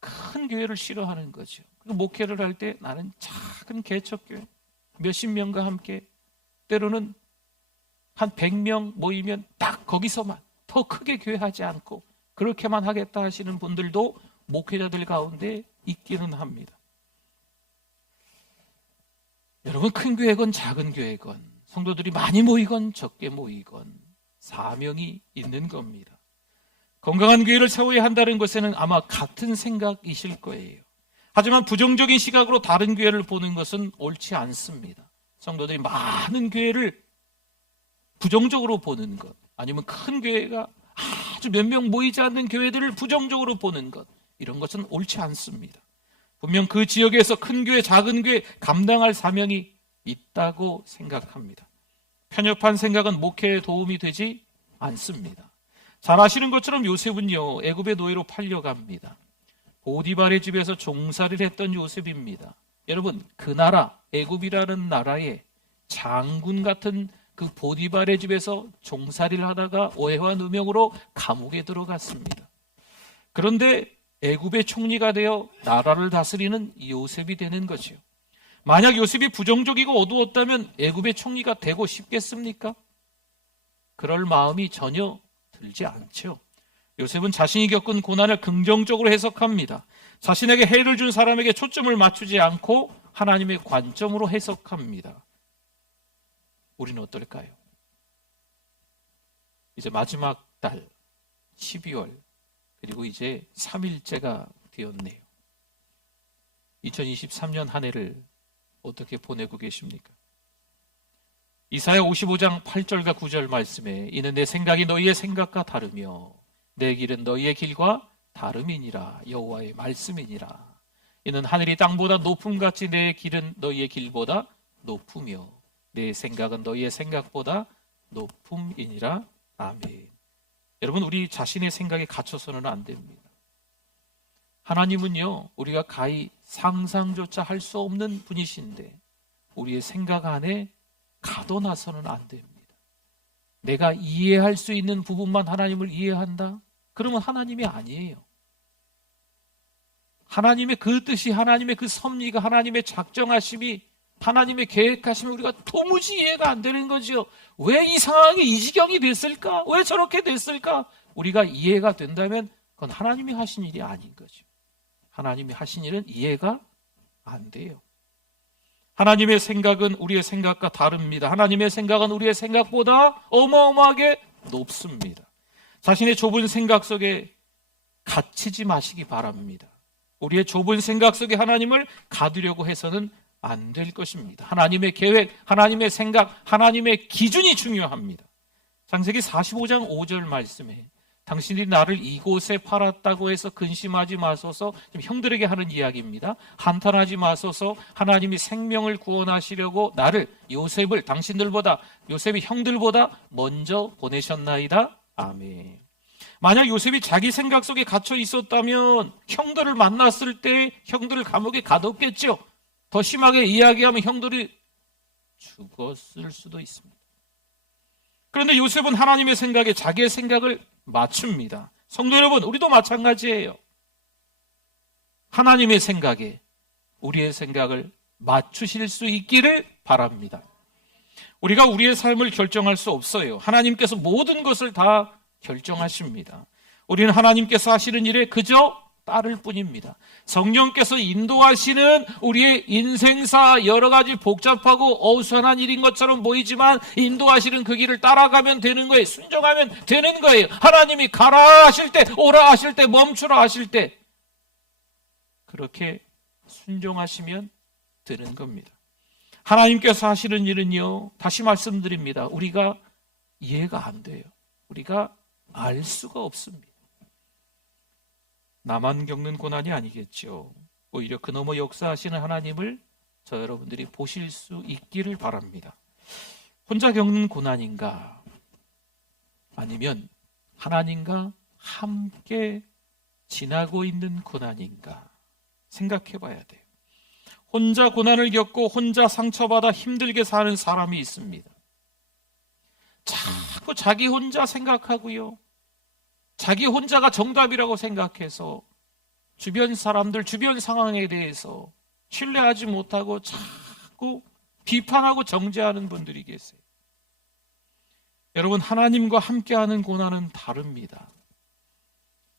큰 교회를 싫어하는 거죠. 목회를 할 때 나는 작은 개척교회 몇십 명과 함께 때로는 한 100명 모이면 딱 거기서만 더 크게 교회하지 않고 그렇게만 하겠다 하시는 분들도 목회자들 가운데 있기는 합니다. 여러분 큰 교회건 작은 교회건 성도들이 많이 모이건 적게 모이건 사명이 있는 겁니다. 건강한 교회를 세워야 한다는 것에는 아마 같은 생각이실 거예요. 하지만 부정적인 시각으로 다른 교회를 보는 것은 옳지 않습니다. 성도들이 많은 교회를 부정적으로 보는 것, 아니면 큰 교회가 아주 몇 명 모이지 않는 교회들을 부정적으로 보는 것, 이런 것은 옳지 않습니다. 분명 그 지역에서 큰 교회, 작은 교회 감당할 사명이 있다고 생각합니다. 편협한 생각은 목회에 도움이 되지 않습니다. 잘 아시는 것처럼 요셉은요, 애굽의 노예로 팔려갑니다. 보디발의 집에서 종살이를 했던 요셉입니다. 여러분, 그 나라, 애굽이라는 나라의 장군 같은 그 보디발의 집에서 종살이를 하다가 오해와 누명으로 감옥에 들어갔습니다. 그런데 애굽의 총리가 되어 나라를 다스리는 요셉이 되는 거죠. 만약 요셉이 부정적이고 어두웠다면 애굽의 총리가 되고 싶겠습니까? 그럴 마음이 전혀 들지 않죠. 요셉은 자신이 겪은 고난을 긍정적으로 해석합니다. 자신에게 해를 준 사람에게 초점을 맞추지 않고 하나님의 관점으로 해석합니다. 우리는 어떨까요? 이제 마지막 달 12월, 그리고 이제 3일째가 되었네요. 2023년 한 해를 어떻게 보내고 계십니까? 이사야 55장 8절과 9절 말씀에 이는 내 생각이 너희의 생각과 다르며 내 길은 너희의 길과 다름이니라. 여호와의 말씀이니라. 이는 하늘이 땅보다 높음같이 내 길은 너희의 길보다 높으며 내 생각은 너희의 생각보다 높음이니라. 아멘. 여러분, 우리 자신의 생각에 갇혀서는 안 됩니다. 하나님은요, 우리가 가히 상상조차 할 수 없는 분이신데 우리의 생각 안에 가둬놔서는 안 됩니다. 내가 이해할 수 있는 부분만 하나님을 이해한다? 그러면 하나님이 아니에요. 하나님의 그 뜻이, 하나님의 그 섭리가, 하나님의 작정하심이, 하나님의 계획하심이 우리가 도무지 이해가 안 되는 거죠. 왜 이 상황이 이 지경이 됐을까? 왜 저렇게 됐을까? 우리가 이해가 된다면 그건 하나님이 하신 일이 아닌 거죠. 하나님이 하신 일은 이해가 안 돼요. 하나님의 생각은 우리의 생각과 다릅니다. 하나님의 생각은 우리의 생각보다 어마어마하게 높습니다. 자신의 좁은 생각 속에 갇히지 마시기 바랍니다. 우리의 좁은 생각 속에 하나님을 가두려고 해서는 안 될 것입니다. 하나님의 계획, 하나님의 생각, 하나님의 기준이 중요합니다. 창세기 45장 5절 말씀에 당신이 나를 이곳에 팔았다고 해서 근심하지 마소서, 지금 형들에게 하는 이야기입니다. 한탄하지 마소서, 하나님이 생명을 구원하시려고 나를, 요셉을 당신들보다, 요셉이 형들보다 먼저 보내셨나이다. 아멘. 만약 요셉이 자기 생각 속에 갇혀 있었다면 형들을 만났을 때 형들을 감옥에 가뒀겠죠. 더 심하게 이야기하면 형들이 죽었을 수도 있습니다. 그런데 요셉은 하나님의 생각에 자기의 생각을 맞춥니다. 성도 여러분, 우리도 마찬가지예요. 하나님의 생각에 우리의 생각을 맞추실 수 있기를 바랍니다. 우리가 우리의 삶을 결정할 수 없어요. 하나님께서 모든 것을 다 결정하십니다. 우리는 하나님께서 하시는 일에 그저 따를 뿐입니다. 성령께서 인도하시는 우리의 인생사, 여러 가지 복잡하고 어수선한 일인 것처럼 보이지만 인도하시는 그 길을 따라가면 되는 거예요. 순종하면 되는 거예요. 하나님이 가라 하실 때, 오라 하실 때, 멈추라 하실 때 그렇게 순종하시면 되는 겁니다. 하나님께서 하시는 일은요, 다시 말씀드립니다, 우리가 이해가 안 돼요. 우리가 알 수가 없습니다. 나만 겪는 고난이 아니겠죠. 오히려 그 너머 역사하시는 하나님을 저 여러분들이 보실 수 있기를 바랍니다. 혼자 겪는 고난인가? 아니면 하나님과 함께 지나고 있는 고난인가? 생각해 봐야 돼요. 혼자 고난을 겪고 혼자 상처받아 힘들게 사는 사람이 있습니다. 자꾸 자기 혼자 생각하고요, 자기 혼자가 정답이라고 생각해서 주변 사람들, 주변 상황에 대해서 신뢰하지 못하고 자꾸 비판하고 정죄하는 분들이 계세요. 여러분, 하나님과 함께하는 고난은 다릅니다.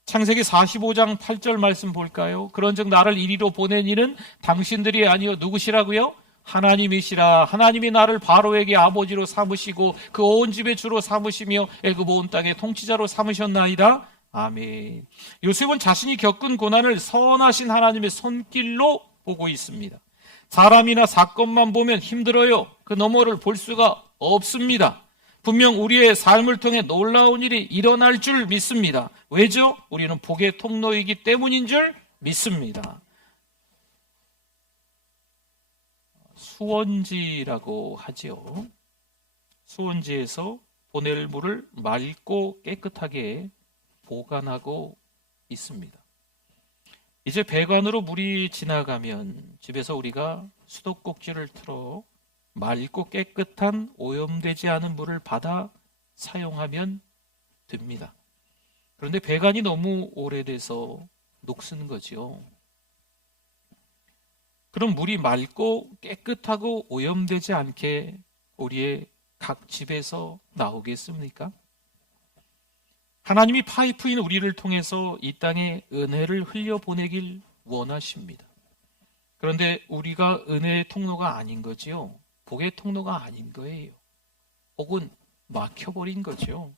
창세기 45장 8절 말씀 볼까요? 그런즉 나를 이리로 보낸 이는 당신들이 아니요 누구시라고요? 하나님이시라. 하나님이 나를 바로에게 아버지로 삼으시고 그 온 집의 주로 삼으시며 애굽 온 땅의 통치자로 삼으셨나이다. 아멘. 요셉은 자신이 겪은 고난을 선하신 하나님의 손길로 보고 있습니다. 사람이나 사건만 보면 힘들어요. 그 너머를 볼 수가 없습니다. 분명 우리의 삶을 통해 놀라운 일이 일어날 줄 믿습니다. 왜죠? 우리는 복의 통로이기 때문인 줄 믿습니다. 수원지라고 하지요. 수원지에서 보낼 물을 맑고 깨끗하게 보관하고 있습니다. 이제 배관으로 물이 지나가면 집에서 우리가 수도꼭지를 틀어 맑고 깨끗한 오염되지 않은 물을 받아 사용하면 됩니다. 그런데 배관이 너무 오래돼서 녹슨 거죠. 그럼 물이 맑고 깨끗하고 오염되지 않게 우리의 각 집에서 나오겠습니까? 하나님이 파이프인 우리를 통해서 이 땅에 은혜를 흘려보내길 원하십니다. 그런데 우리가 은혜의 통로가 아닌 거지요. 복의 통로가 아닌 거예요. 혹은 막혀버린 거죠.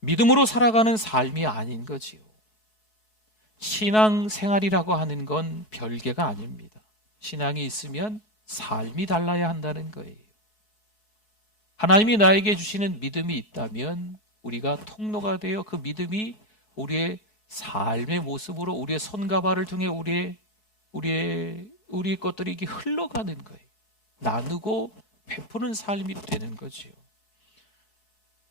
믿음으로 살아가는 삶이 아닌 거지요. 신앙생활이라고 하는 건 별개가 아닙니다. 신앙이 있으면 삶이 달라야 한다는 거예요. 하나님이 나에게 주시는 믿음이 있다면 우리가 통로가 되어 그 믿음이 우리의 삶의 모습으로 우리의 손과 발을 통해 우리의 것들이 이게 흘러가는 거예요. 나누고 베푸는 삶이 되는 거지요.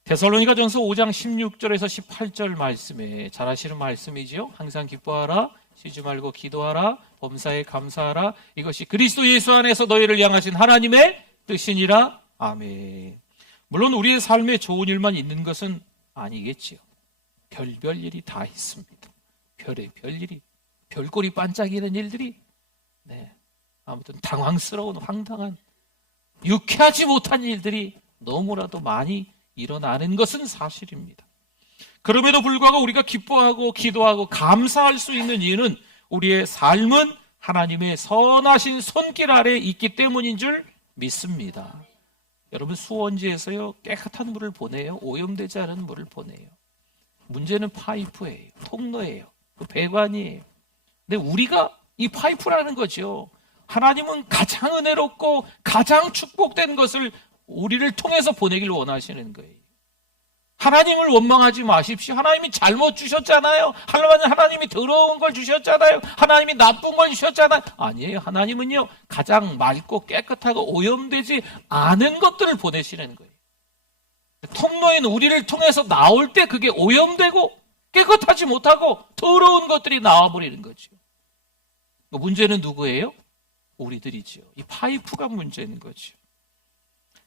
데살로니가전서 5장 16절에서 18절 말씀에 잘 아시는 말씀이지요. 항상 기뻐하라, 쉬지 말고 기도하라, 범사에 감사하라. 이것이 그리스도 예수 안에서 너희를 향하신 하나님의 뜻이니라. 아멘. 물론 우리의 삶에 좋은 일만 있는 것은 아니겠지요. 별별 일이 다 있습니다. 별의별 일이, 별꼴이 반짝이는 일들이, 아무튼 당황스러운 황당한 유쾌하지 못한 일들이 너무나도 많이 일어나는 것은 사실입니다. 그럼에도 불구하고 우리가 기뻐하고 기도하고 감사할 수 있는 이유는 우리의 삶은 하나님의 선하신 손길 아래 있기 때문인 줄 믿습니다. 여러분, 수원지에서요 깨끗한 물을 보내요. 오염되지 않은 물을 보내요. 문제는 파이프예요. 통로예요. 그 배관이에요. 근데 우리가 이 파이프라는 거죠. 하나님은 가장 은혜롭고 가장 축복된 것을 우리를 통해서 보내길 원하시는 거예요. 하나님을 원망하지 마십시오. 하나님이 잘못 주셨잖아요. 하나님이 더러운 걸 주셨잖아요. 하나님이 나쁜 걸 주셨잖아요. 아니에요. 하나님은요 가장 맑고 깨끗하고 오염되지 않은 것들을 보내시는 거예요. 통로에는 우리를 통해서 나올 때 그게 오염되고 깨끗하지 못하고 더러운 것들이 나와버리는 거죠. 문제는 누구예요? 우리들이죠. 이 파이프가 문제인 거죠.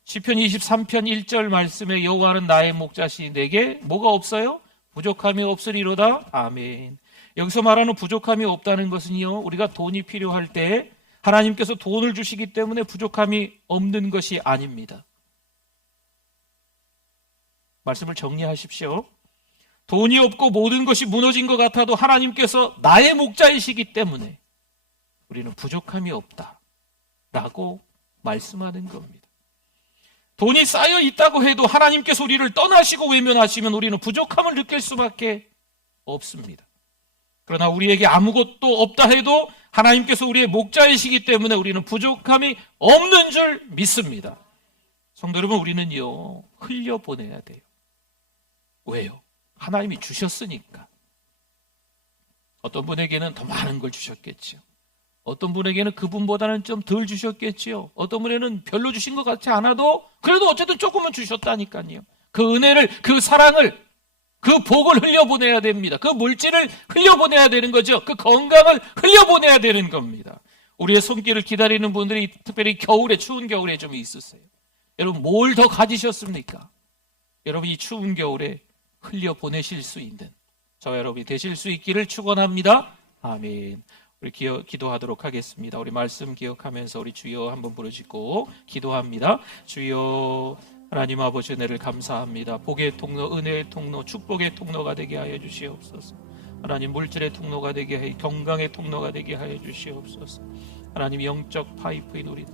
시편 23편 1절 말씀에 여호와는 나의 목자시니 내게 뭐가 없어요? 부족함이 없으리로다. 아멘. 여기서 말하는 부족함이 없다는 것은요, 우리가 돈이 필요할 때 하나님께서 돈을 주시기 때문에 부족함이 없는 것이 아닙니다. 말씀을 정리하십시오. 돈이 없고 모든 것이 무너진 것 같아도 하나님께서 나의 목자이시기 때문에 우리는 부족함이 없다라고 말씀하는 겁니다. 돈이 쌓여 있다고 해도 하나님께서 우리를 떠나시고 외면하시면 우리는 부족함을 느낄 수밖에 없습니다. 그러나 우리에게 아무것도 없다 해도 하나님께서 우리의 목자이시기 때문에 우리는 부족함이 없는 줄 믿습니다. 성도 여러분, 우리는요 흘려보내야 돼요. 왜요? 하나님이 주셨으니까. 어떤 분에게는 더 많은 걸 주셨겠죠. 어떤 분에게는 그분보다는 좀 덜 주셨겠지요. 어떤 분에게는 별로 주신 것 같지 않아도 그래도 어쨌든 조금은 주셨다니까요. 그 은혜를, 그 사랑을, 그 복을 흘려보내야 됩니다. 그 물질을 흘려보내야 되는 거죠. 그 건강을 흘려보내야 되는 겁니다. 우리의 손길을 기다리는 분들이 특별히 겨울에, 추운 겨울에 좀 있으세요. 여러분, 뭘 더 가지셨습니까? 여러분, 이 추운 겨울에 흘려보내실 수 있는 저와 여러분이 되실 수 있기를 축원합니다. 아멘. 우리 기도하도록 하겠습니다. 우리 말씀 기억하면서 우리 주여 한번 부르짖고 기도합니다. 주여, 하나님 아버지 은혜를 감사합니다. 복의 통로, 은혜의 통로, 축복의 통로가 되게 하여 주시옵소서. 하나님, 물질의 통로가 되게 하여, 건강의 통로가 되게 하여 주시옵소서. 하나님, 영적 파이프인 우리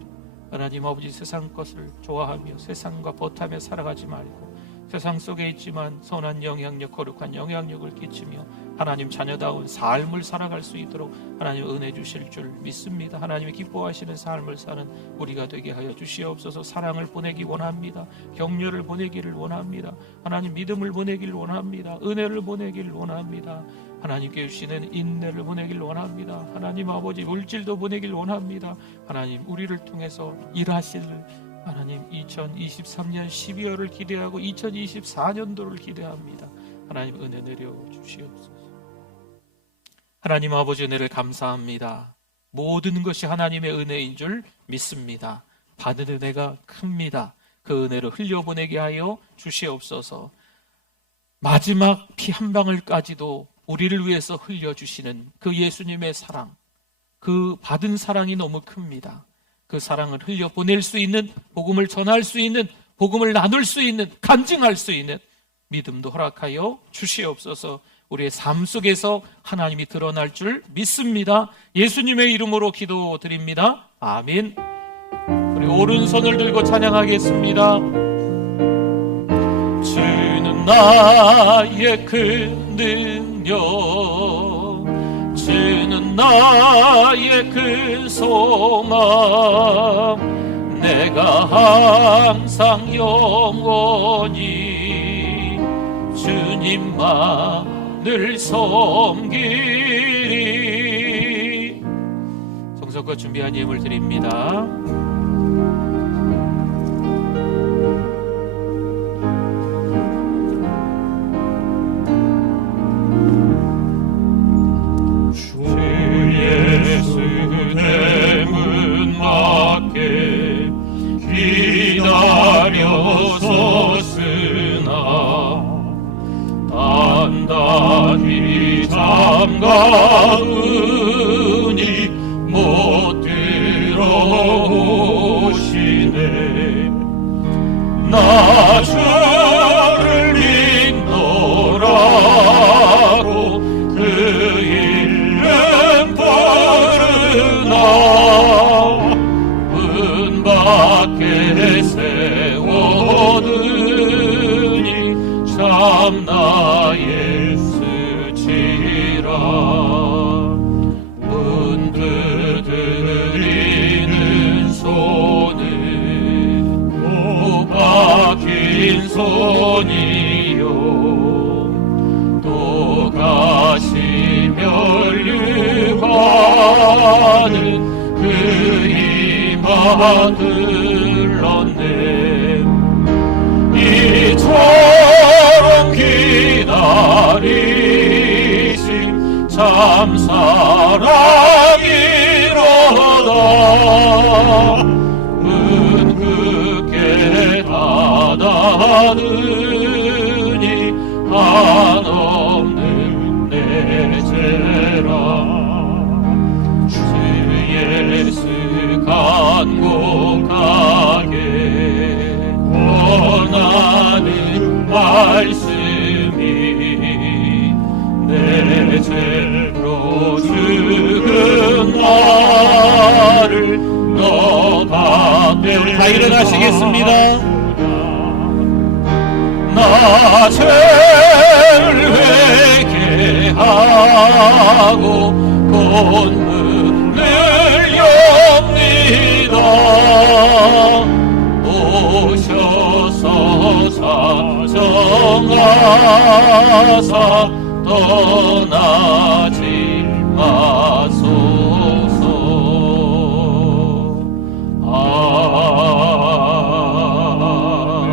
하나님 아버지, 세상 것을 좋아하며 세상과 버타며 살아가지 말고 세상 속에 있지만 선한 영향력, 거룩한 영향력을 끼치며 하나님 자녀다운 삶을 살아갈 수 있도록 하나님 은혜 주실 줄 믿습니다. 하나님이 기뻐하시는 삶을 사는 우리가 되게 하여 주시옵소서. 사랑을 보내기 원합니다. 격려를 보내기를 원합니다. 하나님 믿음을 보내기를 원합니다. 은혜를 보내기를 원합니다. 하나님께 주시는 인내를 보내길 원합니다. 하나님 아버지, 물질도 보내길 원합니다. 하나님 우리를 통해서 일하실 하나님 2023년 12월을 기대하고 2024년도를 기대합니다. 하나님 은혜 내려 주시옵소서. 하나님 아버지, 은혜를 감사합니다. 모든 것이 하나님의 은혜인 줄 믿습니다. 받은 은혜가 큽니다. 그 은혜를 흘려보내게 하여 주시옵소서. 마지막 피 한 방울까지도 우리를 위해서 흘려주시는 그 예수님의 사랑, 그 받은 사랑이 너무 큽니다. 그 사랑을 흘려보낼 수 있는, 복음을 전할 수 있는, 복음을 나눌 수 있는, 간증할 수 있는 믿음도 허락하여 주시옵소서. 우리의 삶 속에서 하나님이 드러날 줄 믿습니다. 예수님의 이름으로 기도드립니다. 아멘. 우리 오른손을 들고 찬양하겠습니다. 주는 나의 큰 능력, 주는 나의 큰 소망, 내가 항상 영원히 주님만을 섬기리. 성석과 준비한 예물 드립니다. 단단히 잠가으니 못 들어오시네. 나 주를 인도라고 그 이름 부르나 문 밖에 세워두니 참 나의 수치라. 문 두드리는 손은 못 박힌 손이요 또 가시 멸류관은 그 이마 들렀네. 이처럼 기다리신 참 사랑이로다. 문 굳게 닫아두니 한없는 내 죄라. 주 예수 간곡하게 원하는 말씀이 내 죄로 죽은 나를 너 받들. 우리 다 일어나시겠습니다. 나 죄를 회개하고 본문을 엽니다. 오셔서 사정하사 떠나지 마소서.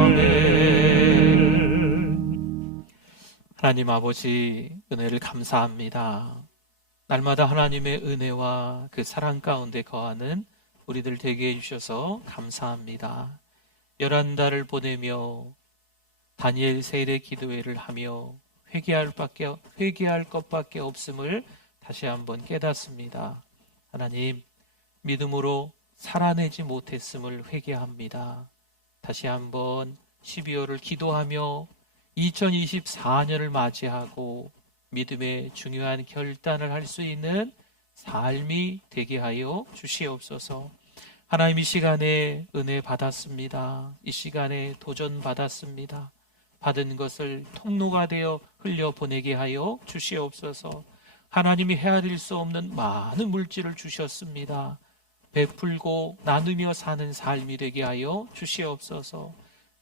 아멘. 하나님 아버지, 은혜를 감사합니다. 날마다 하나님의 은혜와 그 사랑 가운데 거하는 우리들 되게 해주셔서 감사합니다. 11달을 보내며 다니엘 세일의 기도회를 하며 회개할 것밖에 없음을 다시 한번 깨닫습니다. 하나님, 믿음으로 살아내지 못했음을 회개합니다. 다시 한번 12월을 기도하며 2024년을 맞이하고 믿음의 중요한 결단을 할 수 있는 삶이 되게 하여 주시옵소서. 하나님 이 시간에 은혜 받았습니다. 이 시간에 도전 받았습니다. 받은 것을 통로가 되어 흘려보내게 하여 주시옵소서. 하나님이 헤아릴 수 없는 많은 물질을 주셨습니다. 베풀고 나누며 사는 삶이 되게 하여 주시옵소서.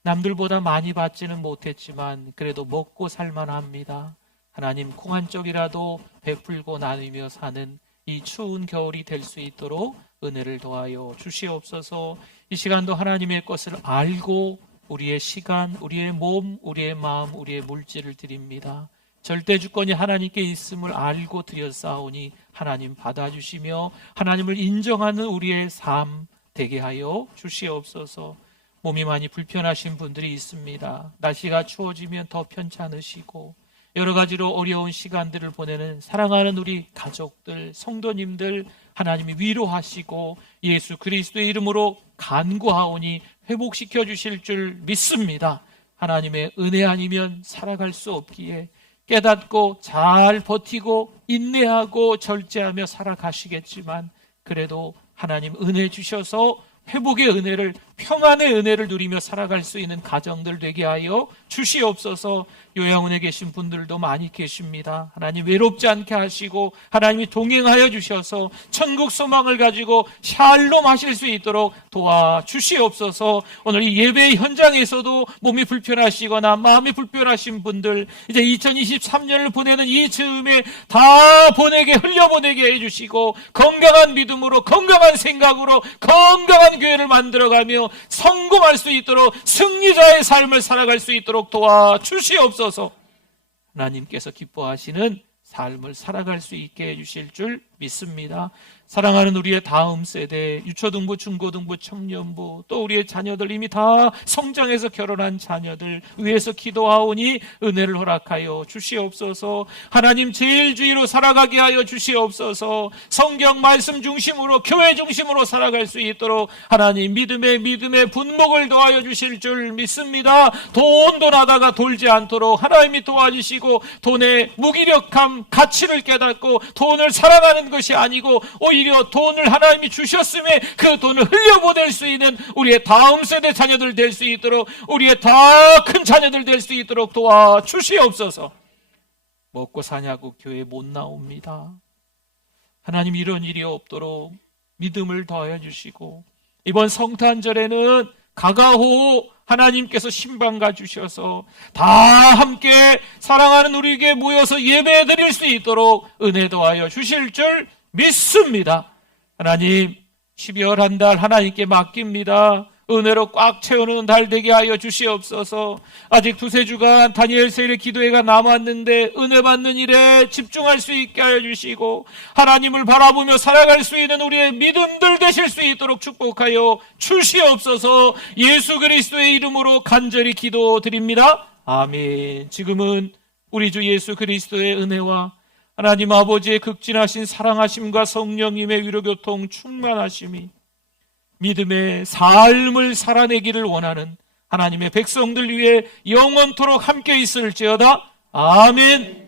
남들보다 많이 받지는 못했지만 그래도 먹고 살만합니다. 하나님, 콩 한 쪽이라도 베풀고 나누며 사는 이 추운 겨울이 될 수 있도록 은혜를 더하여 주시옵소서. 이 시간도 하나님의 것을 알고 우리의 시간, 우리의 몸, 우리의 마음, 우리의 물질을 드립니다. 절대 주권이 하나님께 있음을 알고 드렸사오니 하나님 받아주시며 하나님을 인정하는 우리의 삶 되게 하여 주시옵소서. 몸이 많이 불편하신 분들이 있습니다. 날씨가 추워지면 더 편찮으시고 여러 가지로 어려운 시간들을 보내는 사랑하는 우리 가족들, 성도님들 하나님이 위로하시고 예수 그리스도의 이름으로 간구하오니 회복시켜 주실 줄 믿습니다. 하나님의 은혜 아니면 살아갈 수 없기에 깨닫고 잘 버티고 인내하고 절제하며 살아가시겠지만 그래도 하나님 은혜 주셔서 회복의 은혜를, 평안의 은혜를 누리며 살아갈 수 있는 가정들 되게 하여 주시옵소서. 요양원에 계신 분들도 많이 계십니다. 하나님 외롭지 않게 하시고 하나님이 동행하여 주셔서 천국 소망을 가지고 샬롬 하실 수 있도록 도와주시옵소서. 오늘 이 예배 현장에서도 몸이 불편하시거나 마음이 불편하신 분들, 이제 2023년을 보내는 이 즈음에 다 흘려보내게 해주시고 건강한 믿음으로, 건강한 생각으로, 건강한 교회를 만들어가며 성공할 수 있도록 승리자의 삶을 살아갈 수 있도록 도와주시옵소서. 하나님께서 기뻐하시는 삶을 살아갈 수 있게 해주실 줄 믿습니다. 사랑하는 우리의 다음 세대, 유초등부, 중고등부, 청년부, 또 우리의 자녀들, 이미 다 성장해서 결혼한 자녀들 위해서 기도하오니 은혜를 허락하여 주시옵소서. 하나님 제일주의로 살아가게 하여 주시옵소서. 성경 말씀 중심으로, 교회 중심으로 살아갈 수 있도록 하나님 믿음의 분목을 더하여 주실 줄 믿습니다. 돈도 나다가 돌지 않도록 하나님이 도와주시고 돈의 무기력함, 가치를 깨닫고 돈을 사랑하는 것이 아니고 오히려 돈을 하나님이 주셨음에 그 돈을 흘려보낼 수 있는 우리의 다음 세대 자녀들 될 수 있도록, 우리의 다 큰 자녀들 될 수 있도록 도와주시옵소서. 먹고 사냐고 교회 못 나옵니다. 하나님 이런 일이 없도록 믿음을 더하여 주시고 이번 성탄절에는 가가호 하나님께서 신방가 주셔서 다 함께 사랑하는 우리에게 모여서 예배 드릴 수 있도록 은혜 더하여 주실 줄 믿습니다. 하나님 12월 한 달 하나님께 맡깁니다. 은혜로 꽉 채우는 달 되게 하여 주시옵소서. 아직 두세 주간 다니엘 세일의 기도회가 남았는데 은혜 받는 일에 집중할 수 있게 하여 주시고 하나님을 바라보며 살아갈 수 있는 우리의 믿음들 되실 수 있도록 축복하여 주시옵소서. 예수 그리스도의 이름으로 간절히 기도드립니다. 아멘. 지금은 우리 주 예수 그리스도의 은혜와 하나님 아버지의 극진하신 사랑하심과 성령님의 위로교통 충만하심이 믿음의 삶을 살아내기를 원하는 하나님의 백성들 위해 영원토록 함께 있을지어다. 아멘.